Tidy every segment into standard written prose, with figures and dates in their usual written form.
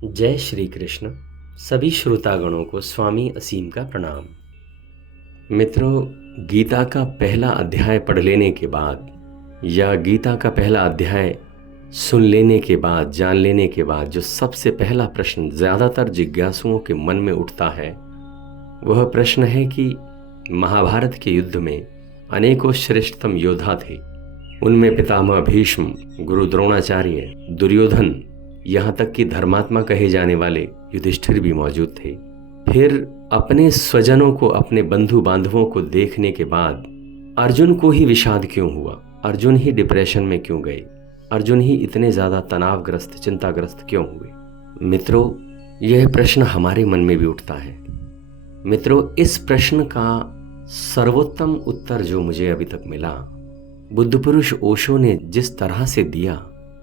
जय श्री कृष्ण। सभी श्रोतागणों को स्वामी असीम का प्रणाम। मित्रों, गीता का पहला अध्याय पढ़ लेने के बाद या गीता का पहला अध्याय सुन लेने के बाद, जान लेने के बाद जो सबसे पहला प्रश्न ज़्यादातर जिज्ञासुओं के मन में उठता है वह प्रश्न है कि महाभारत के युद्ध में अनेकों श्रेष्ठतम योद्धा थे। उनमें पितामह भीष्म, गुरु द्रोणाचार्य, दुर्योधन, यहाँ तक कि धर्मात्मा कहे जाने वाले युधिष्ठिर भी मौजूद थे। फिर अपने स्वजनों को, अपने बंधु बांधवों को देखने के बाद अर्जुन को ही विषाद क्यों हुआ? अर्जुन ही डिप्रेशन में क्यों गए? अर्जुन ही इतने ज़्यादा तनावग्रस्त, चिंताग्रस्त क्यों हुए? मित्रों, यह प्रश्न हमारे मन में भी उठता है। मित्रों, इस प्रश्न का सर्वोत्तम उत्तर जो मुझे अभी तक मिला, बुद्ध पुरुष ओशो ने जिस तरह से दिया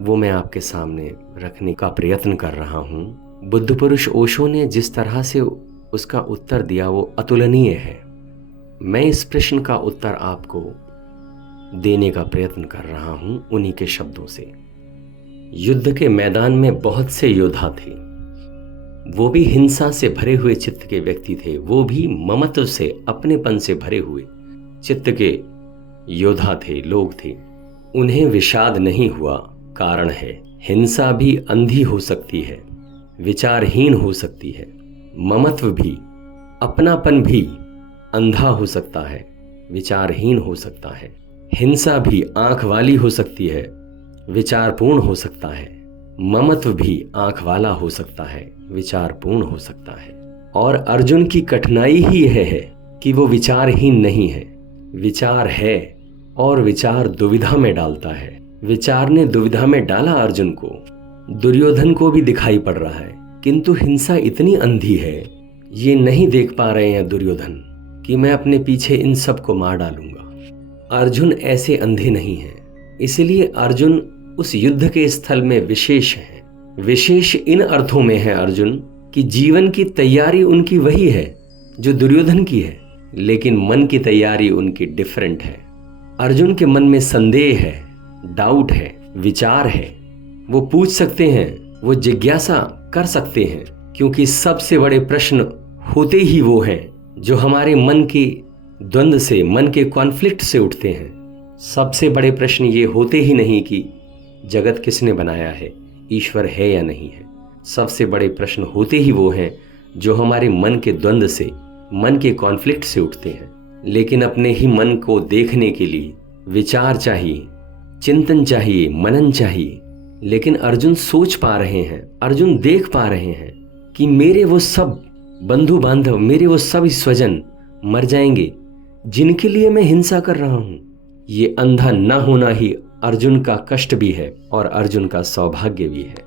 वो मैं आपके सामने रखने का प्रयत्न कर रहा हूँ। बुद्ध पुरुष ओशो ने जिस तरह से उसका उत्तर दिया वो अतुलनीय है। मैं इस प्रश्न का उत्तर आपको देने का प्रयत्न कर रहा हूँ उन्हीं के शब्दों से। युद्ध के मैदान में बहुत से योद्धा थे, वो भी हिंसा से भरे हुए चित्त के व्यक्ति थे, वो भी ममत्व से, अपनेपन से भरे हुए चित्त के योद्धा थे, लोग थे। उन्हें विषाद नहीं हुआ। कारण है, हिंसा भी अंधी हो सकती है, विचारहीन हो सकती है, ममत्व भी, अपनापन भी अंधा हो सकता है, विचारहीन हो सकता है। हिंसा भी आंख वाली हो सकती है, विचारपूर्ण हो सकता है, ममत्व भी आंख वाला हो सकता है, विचारपूर्ण हो सकता है। और अर्जुन की कठिनाई ही यह है कि वो विचारहीन नहीं है, विचार है और विचार दुविधा में डालता है। विचार ने दुविधा में डाला अर्जुन को, दुर्योधन को भी दिखाई पड़ रहा है, किंतु हिंसा इतनी अंधी है, ये नहीं देख पा रहे हैं दुर्योधन कि मैं अपने पीछे इन सब को मार डालूंगा। अर्जुन ऐसे अंधे नहीं हैं, इसलिए अर्जुन उस युद्ध के स्थल में विशेष है। विशेष इन अर्थों में है अर्जुन कि जीवन की तैयारी उनकी वही है जो दुर्योधन की है, लेकिन मन की तैयारी उनकी डिफरेंट है। अर्जुन के मन में संदेह है, डाउट है, विचार है, वो पूछ सकते हैं, वो जिज्ञासा कर सकते हैं, क्योंकि सबसे बड़े प्रश्न होते ही वो हैं जो हमारे मन के द्वंद्व से, मन के कॉन्फ्लिक्ट से उठते हैं। सबसे बड़े प्रश्न ये होते ही नहीं कि जगत किसने बनाया है, ईश्वर है या नहीं है। सबसे बड़े प्रश्न होते ही वो हैं जो हमारे मन के द्वंद्व से, मन के कॉन्फ्लिक्ट से उठते हैं। लेकिन अपने ही मन को देखने के लिए विचार चाहिए, चिंतन चाहिए, मनन चाहिए। लेकिन अर्जुन सोच पा रहे हैं, अर्जुन देख पा रहे हैं कि मेरे वो सब बंधु बांधव, मेरे वो सभी स्वजन मर जाएंगे जिनके लिए मैं हिंसा कर रहा हूं। ये अंधा न होना ही अर्जुन का कष्ट भी है और अर्जुन का सौभाग्य भी है।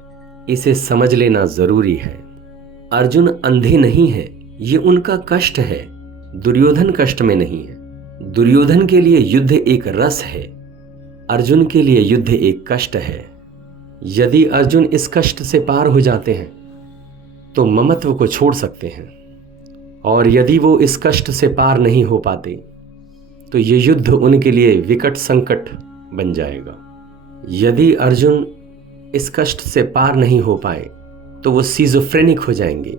इसे समझ लेना जरूरी है। अर्जुन अंधे नहीं है, ये उनका कष्ट है, दुर्योधन कष्ट में नहीं है। दुर्योधन के लिए युद्ध एक रस है, अर्जुन के लिए युद्ध एक कष्ट है। यदि अर्जुन इस कष्ट से पार हो जाते हैं तो ममत्व को छोड़ सकते हैं, और यदि वो इस कष्ट से पार नहीं हो पाते तो ये युद्ध उनके लिए विकट संकट बन जाएगा। यदि अर्जुन इस कष्ट से पार नहीं हो पाए तो वो सिजोफ्रेनिक हो जाएंगे।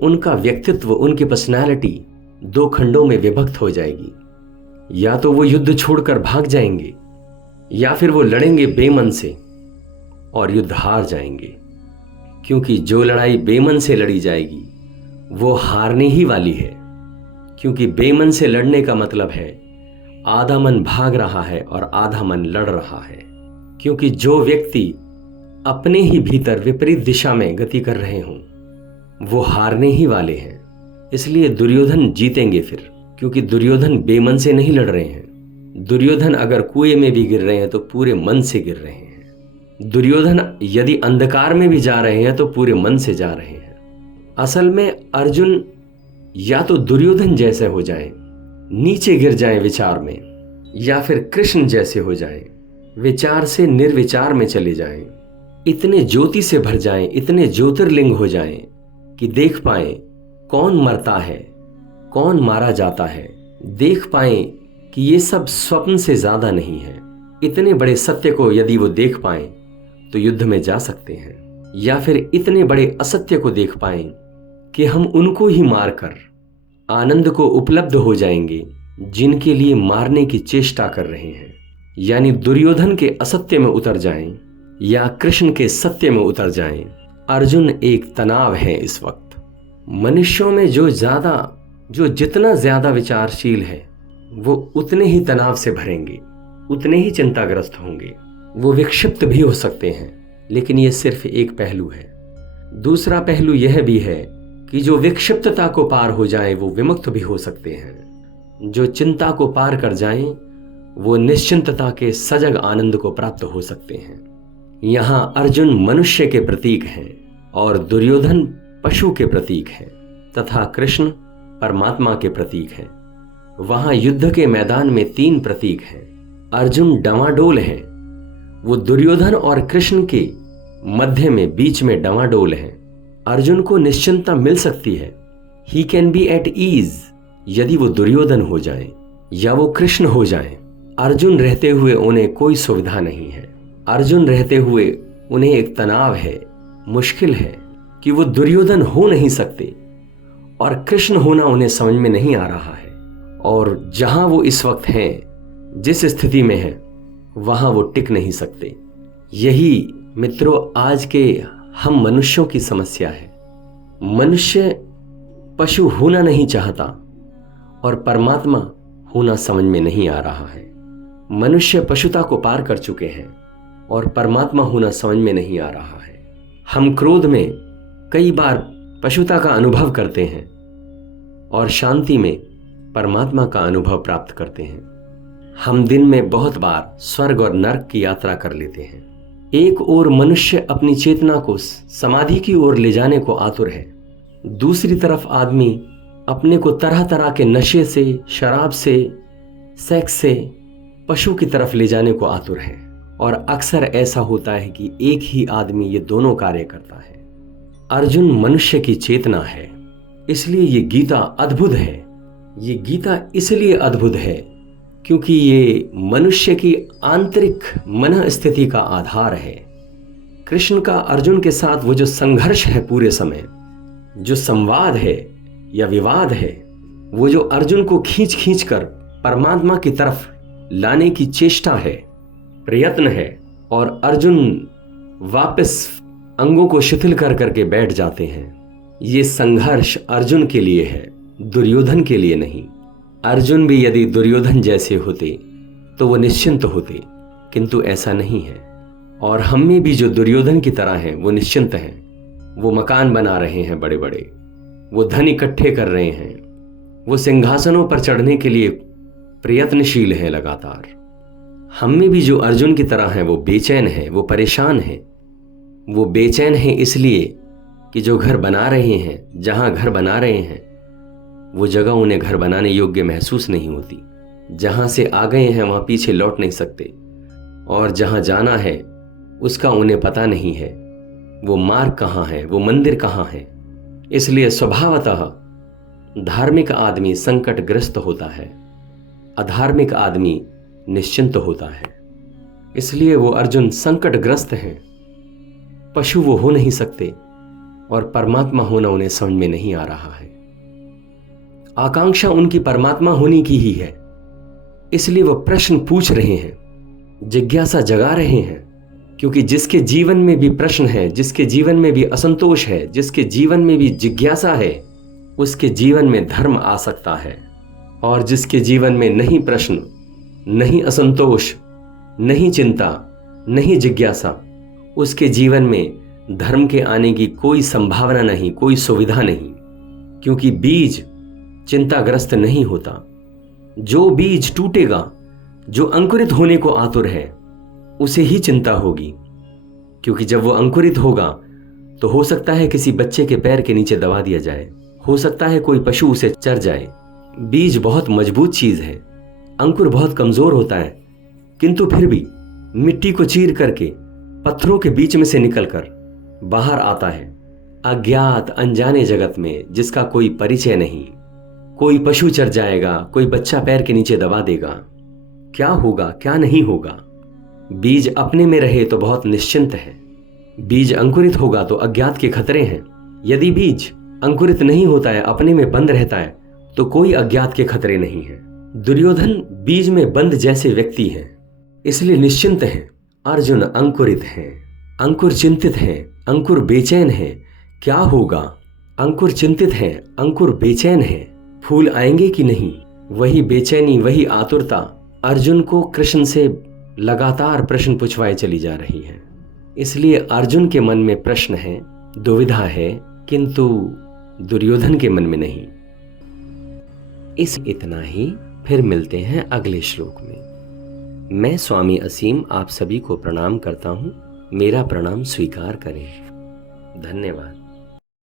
उनका व्यक्तित्व, उनकी पर्सनालिटी दो खंडों में विभक्त हो जाएगी। या तो वो युद्ध छोड़कर भाग जाएंगे या फिर वो लड़ेंगे बेमन से और युद्ध हार जाएंगे, क्योंकि जो लड़ाई बेमन से लड़ी जाएगी वो हारने ही वाली है। क्योंकि बेमन से लड़ने का मतलब है आधा मन भाग रहा है और आधा मन लड़ रहा है। क्योंकि जो व्यक्ति अपने ही भीतर विपरीत दिशा में गति कर रहे हों वो हारने ही वाले हैं। इसलिए दुर्योधन जीतेंगे फिर, क्योंकि दुर्योधन बेमन से नहीं लड़ रहे हैं। दुर्योधन अगर कुएं में भी गिर रहे हैं तो पूरे मन से गिर रहे हैं। दुर्योधन यदि अंधकार में भी जा रहे हैं तो पूरे मन से जा रहे हैं। असल में अर्जुन या तो दुर्योधन जैसे हो जाएं, नीचे गिर जाएं विचार में, या फिर कृष्ण जैसे हो जाएं, विचार से निर्विचार में चले जाएं, इतने ज्योति से भर जाएं, इतने ज्योतिर्लिंग हो जाएं कि देख पाएं कौन मरता है, कौन मारा जाता है, देख पाएं कि ये सब स्वप्न से ज्यादा नहीं है। इतने बड़े सत्य को यदि वो देख पाएं तो युद्ध में जा सकते हैं। या फिर इतने बड़े असत्य को देख पाएं कि हम उनको ही मारकर आनंद को उपलब्ध हो जाएंगे जिनके लिए मारने की चेष्टा कर रहे हैं। यानी दुर्योधन के असत्य में उतर जाएं या कृष्ण के सत्य में उतर जाएं। अर्जुन एक तनाव है इस वक्त। मनुष्यों में जो जितना ज्यादा विचारशील है वो उतने ही तनाव से भरेंगे, उतने ही चिंताग्रस्त होंगे। वो विक्षिप्त भी हो सकते हैं, लेकिन ये सिर्फ एक पहलू है। दूसरा पहलू यह भी है कि जो विक्षिप्तता को पार हो जाए वो विमुक्त भी हो सकते हैं। जो चिंता को पार कर जाएं वो निश्चिंतता के सजग आनंद को प्राप्त हो सकते हैं। यहाँ अर्जुन मनुष्य के प्रतीक हैं और दुर्योधन पशु के प्रतीक हैं तथा कृष्ण परमात्मा के प्रतीक हैं। वहां युद्ध के मैदान में 3 प्रतीक हैं। अर्जुन डवाडोल है, वो दुर्योधन और कृष्ण के मध्य में बीच में डवाडोल है। अर्जुन को निश्चिंतता मिल सकती है, he can be at ease, यदि वो दुर्योधन हो जाए या वो कृष्ण हो जाए। अर्जुन रहते हुए उन्हें कोई सुविधा नहीं है। अर्जुन रहते हुए उन्हें एक तनाव है, मुश्किल है कि वो दुर्योधन हो नहीं सकते और कृष्ण होना उन्हें समझ में नहीं आ रहा है। और जहां वो इस वक्त हैं, जिस स्थिति में हैं, वहां वो टिक नहीं सकते। यही मित्रों आज के हम मनुष्यों की समस्या है। मनुष्य पशु होना नहीं चाहता और परमात्मा होना समझ में नहीं आ रहा है। मनुष्य पशुता को पार कर चुके हैं और परमात्मा होना समझ में नहीं आ रहा है। हम क्रोध में कई बार पशुता का अनुभव करते हैं और शांति में परमात्मा का अनुभव प्राप्त करते हैं। हम दिन में बहुत बार स्वर्ग और नरक की यात्रा कर लेते हैं। एक ओर मनुष्य अपनी चेतना को समाधि की ओर ले जाने को आतुर है, दूसरी तरफ आदमी अपने को तरह तरह के नशे से, शराब से, सेक्स से पशु की तरफ ले जाने को आतुर है। और अक्सर ऐसा होता है कि एक ही आदमी ये दोनों कार्य करता है। अर्जुन मनुष्य की चेतना है, इसलिए ये गीता अद्भुत है। ये गीता इसलिए अद्भुत है क्योंकि ये मनुष्य की आंतरिक मन स्थिति का आधार है। कृष्ण का अर्जुन के साथ वो जो संघर्ष है, पूरे समय जो संवाद है या विवाद है, वो जो अर्जुन को खींच खींच कर परमात्मा की तरफ लाने की चेष्टा है, प्रयत्न है, और अर्जुन वापस अंगों को शिथिल कर करके बैठ जाते हैं। ये संघर्ष अर्जुन के लिए है, दुर्योधन के लिए नहीं। अर्जुन भी यदि दुर्योधन जैसे होते तो वो निश्चिंत होते, किंतु ऐसा नहीं है। और हम में भी जो दुर्योधन की तरह हैं वो निश्चिंत हैं। वो मकान बना रहे हैं बड़े बड़े, वो धन इकट्ठे कर रहे हैं, वो सिंहासनों पर चढ़ने के लिए प्रयत्नशील हैं लगातार। हम में भी जो अर्जुन की तरह हैं वो बेचैन है, वो परेशान है। वो बेचैन है इसलिए कि जो घर बना रहे हैं, जहां घर बना रहे हैं, वो जगह उन्हें घर बनाने योग्य महसूस नहीं होती। जहां से आ गए हैं वहां पीछे लौट नहीं सकते, और जहां जाना है उसका उन्हें पता नहीं है। वो मार्ग कहाँ है, वो मंदिर कहाँ है। इसलिए स्वभावतः धार्मिक आदमी संकटग्रस्त होता है, अधार्मिक आदमी निश्चिंत होता है। इसलिए वो अर्जुन संकटग्रस्त हैं। पशु वो हो नहीं सकते और परमात्मा होना उन्हें समझ में नहीं आ रहा है। आकांक्षा उनकी परमात्मा होने की ही है, इसलिए वो प्रश्न पूछ रहे हैं, जिज्ञासा जगा रहे हैं। क्योंकि जिसके जीवन में भी प्रश्न है, जिसके जीवन में भी असंतोष है, जिसके जीवन में भी जिज्ञासा है, उसके जीवन में धर्म आ सकता है। और जिसके जीवन में नहीं प्रश्न, नहीं असंतोष, नहीं चिंता, नहीं जिज्ञासा, उसके जीवन में धर्म के आने की कोई संभावना नहीं, कोई सुविधा नहीं। क्योंकि बीज चिंताग्रस्त नहीं होता। जो बीज टूटेगा, जो अंकुरित होने को आतुर है, उसे ही चिंता होगी। क्योंकि जब वो अंकुरित होगा तो हो सकता है किसी बच्चे के पैर के नीचे दबा दिया जाए, हो सकता है कोई पशु उसे चर जाए। बीज बहुत मजबूत चीज है, अंकुर बहुत कमजोर होता है, किंतु फिर भी मिट्टी को चीर करके पत्थरों के बीच में से निकलकर बाहर आता है। अज्ञात अनजाने जगत में जिसका कोई परिचय नहीं, कोई पशु चर जाएगा, कोई बच्चा पैर के नीचे दबा देगा, क्या होगा क्या नहीं होगा। बीज अपने में रहे तो बहुत निश्चिंत है, बीज अंकुरित होगा तो अज्ञात के खतरे हैं। यदि बीज अंकुरित नहीं होता है, अपने में बंद रहता है, तो कोई अज्ञात के खतरे नहीं है। दुर्योधन बीज में बंद जैसे व्यक्ति हैं, इसलिए निश्चिंत हैं। अर्जुन अंकुरित हैं, अंकुर चिंतित हैं, अंकुर बेचैन हैं, क्या होगा। अंकुर चिंतित हैं, अंकुर बेचैन हैं, फूल आएंगे कि नहीं। वही बेचैनी, वही आतुरता अर्जुन को कृष्ण से लगातार प्रश्न पूछवाए चली जा रही है। इसलिए अर्जुन के मन में प्रश्न है, दुविधा है, किंतु दुर्योधन के मन में नहीं। इतना ही, फिर मिलते हैं अगले श्लोक में। मैं स्वामी असीम आप सभी को प्रणाम करता हूं। मेरा प्रणाम स्वीकार करें। धन्यवाद।